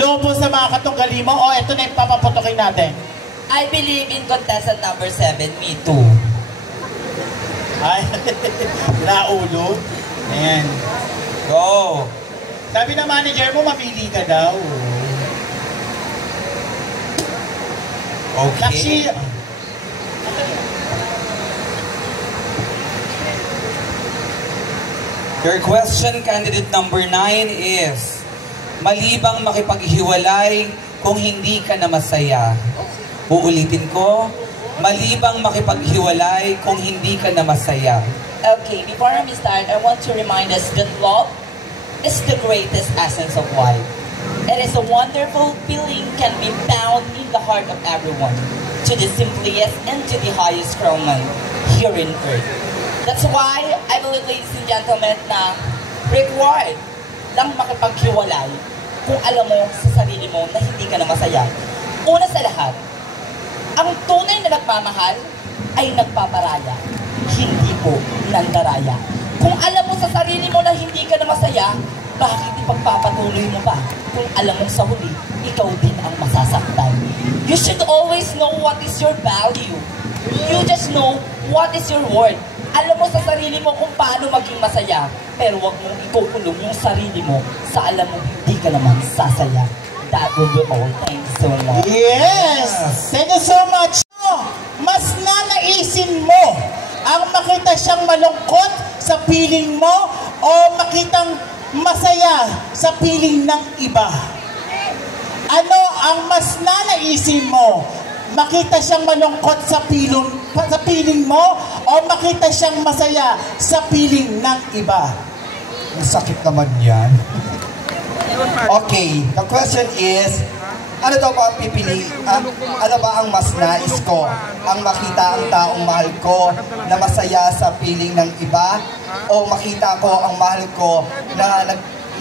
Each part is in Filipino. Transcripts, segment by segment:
lobo sa mga katunggali mo? O, ito na yung papaputokin natin. I believe in contestant number 7, me too. Ay, naulo. Ayan. Go. Sabi ng manager mo, mamili ka daw. Okay. Lakshi. Your question, candidate number 9 is, mali bang makipaghiwalay kung hindi ka na masaya? Uulitin ko, mali bang makipaghiwalay kung hindi ka na masaya? Okay, before we start, I want to remind us that love is the greatest essence of life. It is a wonderful feeling can be found in the heart of everyone, to the simplest and to the highest crowman here in earth. That's why I believe, ladies and gentlemen, na required lang makipaghiwalay kung alam mo sa sarili mo na hindi ka na masaya. Una sa lahat, ang tunay na nagmamahal ay nagpaparaya, hindi po nandaraya. Kung alam mo sa sarili mo na hindi ka na masaya, bakit ipagpapatuloy mo pa? Kung alam mo sa huli, ikaw din ang masasaktan. You should always know what is your value. You just know what is your worth. Alam mo sa sarili mo kung paano maging masaya, pero wag mong ikukulong yung sarili mo sa alam mo hindi ka naman sasaya. That will be all. Thank you so much. Yes! Thank you so much. Mas nanaisin mo ang makita siyang malungkot sa piling mo o makitang masaya sa piling ng iba? Ano ang mas nanaisin mo? Makita siyang malungkot sa piling mo o makita siyang masaya sa piling ng iba? Ang sakit naman yan. Okay, the question is, ano daw ba ang pipili? Ano ba ang mas nais ko? Ang makita ang taong mahal ko na masaya sa piling ng iba? O makita ko ang mahal ko na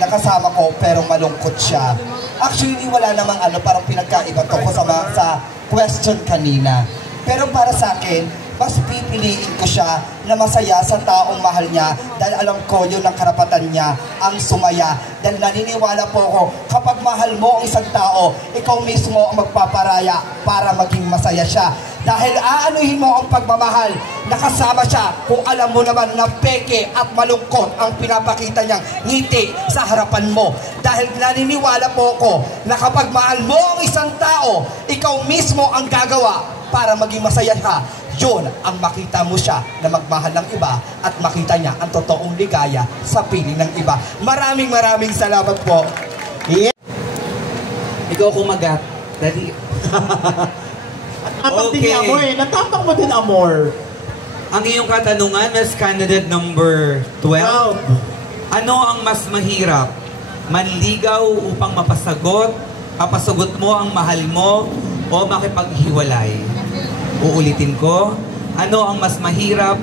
nakasama ko pero malungkot siya? Actually, wala namang parang pinagkaiba to ko sa question kanina. Pero para sa akin, mas pipiliin ko siya na masaya sa taong mahal niya dahil alam ko yun ang karapatan niya, ang sumaya. Dahil naniniwala po ako, kapag mahal mo ang isang tao, ikaw mismo ang magpaparaya para maging masaya siya. Dahil aanuhin mo ang pagmamahal, nakasama siya kung alam mo naman na peke at malungkot ang pinapakita niyang ngiti sa harapan mo. Dahil naniniwala po ako na kapag mahal mo ang isang tao, ikaw mismo ang gagawa para maging masaya siya. Yun ang makita mo siya na magmahal ng iba at makita niya ang totoong ligaya sa piling ng iba. Maraming salamat po. Yeah. Ikaw kumagat. Dali. Tapang din ni Amor eh. Natapang mo din, Amor. Ang iyong katanungan, Miss Candidate number 12. Ano ang mas mahirap? Manligaw upang mapasagot mo ang mahal mo o makipaghiwalay? Uulitin ko, ano ang mas mahirap?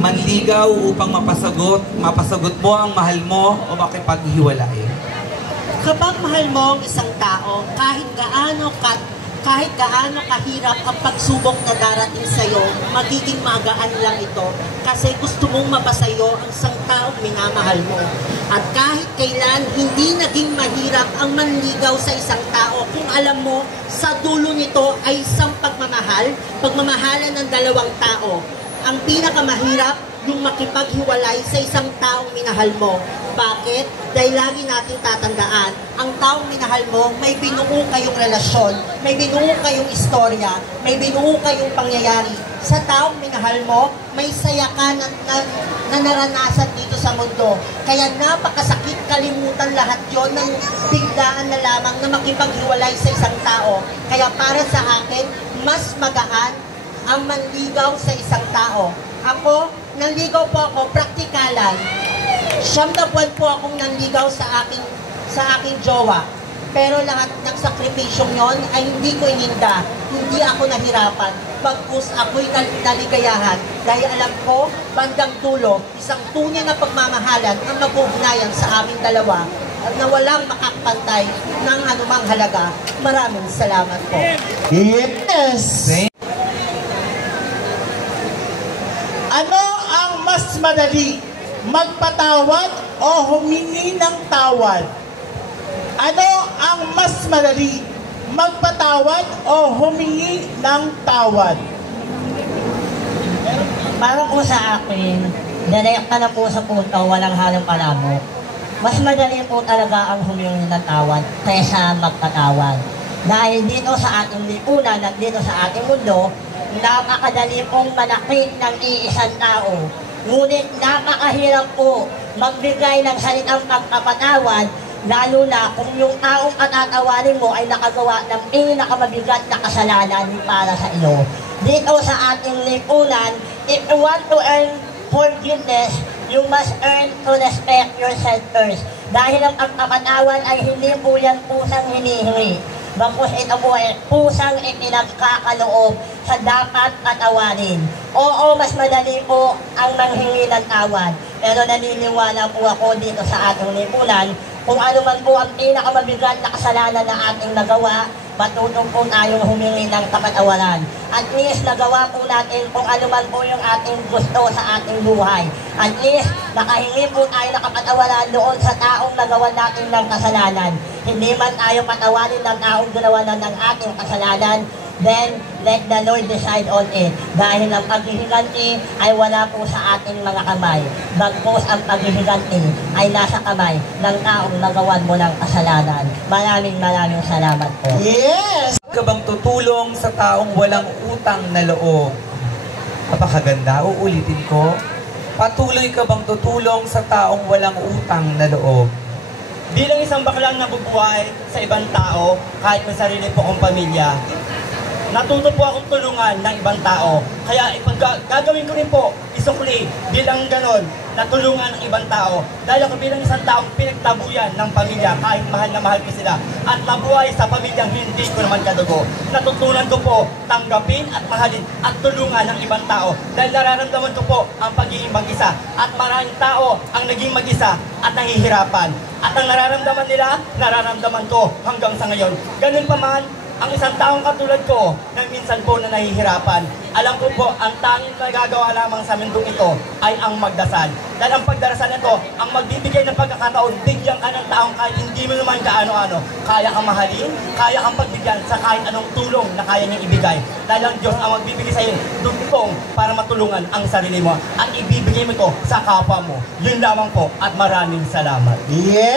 Manligaw upang mapasagot mo ang mahal mo o makipaghiwalay? Kapag mahal mo ang isang tao, kahit gaano kahirap ang pagsubok na darating sa'yo, magiging magaan lang ito kasi gusto mong mapasayo ang isang taong minamahal mo. At kahit kailan, hindi naging mahirap ang manligaw sa isang tao kung alam mo, sa dulo nito ay isang pagmamahalan ng dalawang tao. Ang pinakamahirap, yung makipaghiwalay sa isang taong minahal mo. Bakit? Dahil lagi natin tatandaan, ang taong minahal mo, may binuo kayong relasyon, may binuo kayong istorya, may binuo kayong pangyayari. Sa taong minahal mo, may saya ka na naranasan dito sa mundo. Kaya napakasakit kalimutan lahat yon ng biglaan na lamang na makipaghiwalay sa isang tao. Kaya para sa akin, mas magaan ang manligaw sa isang tao. Ako, nanligaw po ako, praktikalan. 9 na buwan po akong nanligaw sa aking jowa. Pero lahat ng sakripisyong yon ay hindi ko ininda. Hindi ako nahirapan. Bagkus ako'y naligayahan. Dahil alam ko, bandang dulo, isang tunay na pagmamahalan ang mag-ugnayan sa aming dalawa at na walang makakapantay ng anumang halaga. Maraming salamat po. Yes! Ano ang mas madali? Magpatawad o humingi ng tawad? Ano ang mas madali? Magpatawad o humingi ng tawad? Para po sa akin, direkta na po sa punto, walang halong palabok. Mas madali po talaga ang humingi ng tawad kaysa magpatawad. Dahil dito sa ating lipunan at dito sa ating mundo, napakadali pong manakit ng iisang tao. Ngunit napakahirap po magbigay ng salitang pagpapatawad, lalo na kung yung taong patatawarin mo ay nakagawa ng pinakamabigat na kasalanan para sa iyo. Dito sa ating lipunan, if you want to earn forgiveness, you must earn to respect yourself first. Dahil ang pagpapatawad ay hindi po yan pusang hinihingi. Bagkus ito po ay pusang ipinagkakaloob sa dapat patawarin. Oo, mas madali po ang manghingi ng tawad. Pero naniniwala po ako dito sa ating lipunan, kung ano man po ang pinakamabigat na kasalanan na ating nagawa, matutong po tayong humingi ng kapatawaran. At least nagawa po natin kung ano man po yung ating gusto sa ating buhay. At least nakahingi po tayo ng kapatawaran doon sa taong nagawa natin ng kasalanan. Hindi man tayo patawarin ng taong ginawa na ng ating kasalanan, then let the Lord decide on it. Dahil ang paghihiganti ay wala po sa ating mga kamay. Bagkus ang paghihiganti ay nasa kamay ng taong nagawan mo ng kasalanan. Maraming salamat po. Yes! Ka bang tutulong sa taong walang utang na loob? Napakaganda, uulitin ko. Patuloy ka bang tutulong sa taong walang utang na loob? Bilang isang baklang nabubuhay sa ibang tao, kahit may sarili po akong pamilya, natuto po akong tulungan ng ibang tao. Kaya gagawin ko rin po, isukli, bilang ganon, natulungan ng ibang tao. Dahil ako bilang isang taong pinagtabuyan ng pamilya, kahit mahal na mahal ko sila, at nabuhay sa pamilyang hindi ko naman kadugo. Natutunan ko po, tanggapin at mahalin at tulungan ng ibang tao. Dahil nararamdaman ko po ang pagiging mag-isa. At maraming tao ang naging mag-isa at nahihirapan. At ang nararamdaman nila, nararamdaman ko hanggang sa ngayon. Ganun pa man, ang isang taong katulad ko na minsan po na nahihirapan, alam ko po ang tanging nagagawa lamang sa mundong ito ay ang magdasal. Dahil ang pagdarasal nito, ang magbibigay ng pagkakataon, bigyan ka ng taong kahit hindi mo naman kaano-ano, kaya kang mahalin, kaya kang pagbigyan sa kahit anong tulong na kaya niyang ibigay. Dahil ang Diyos ang magbibigay sa iyo dugtong para matulungan ang sarili mo at ibibigay mo ito sa kapwa mo. Yun lamang po at maraming salamat. Yes!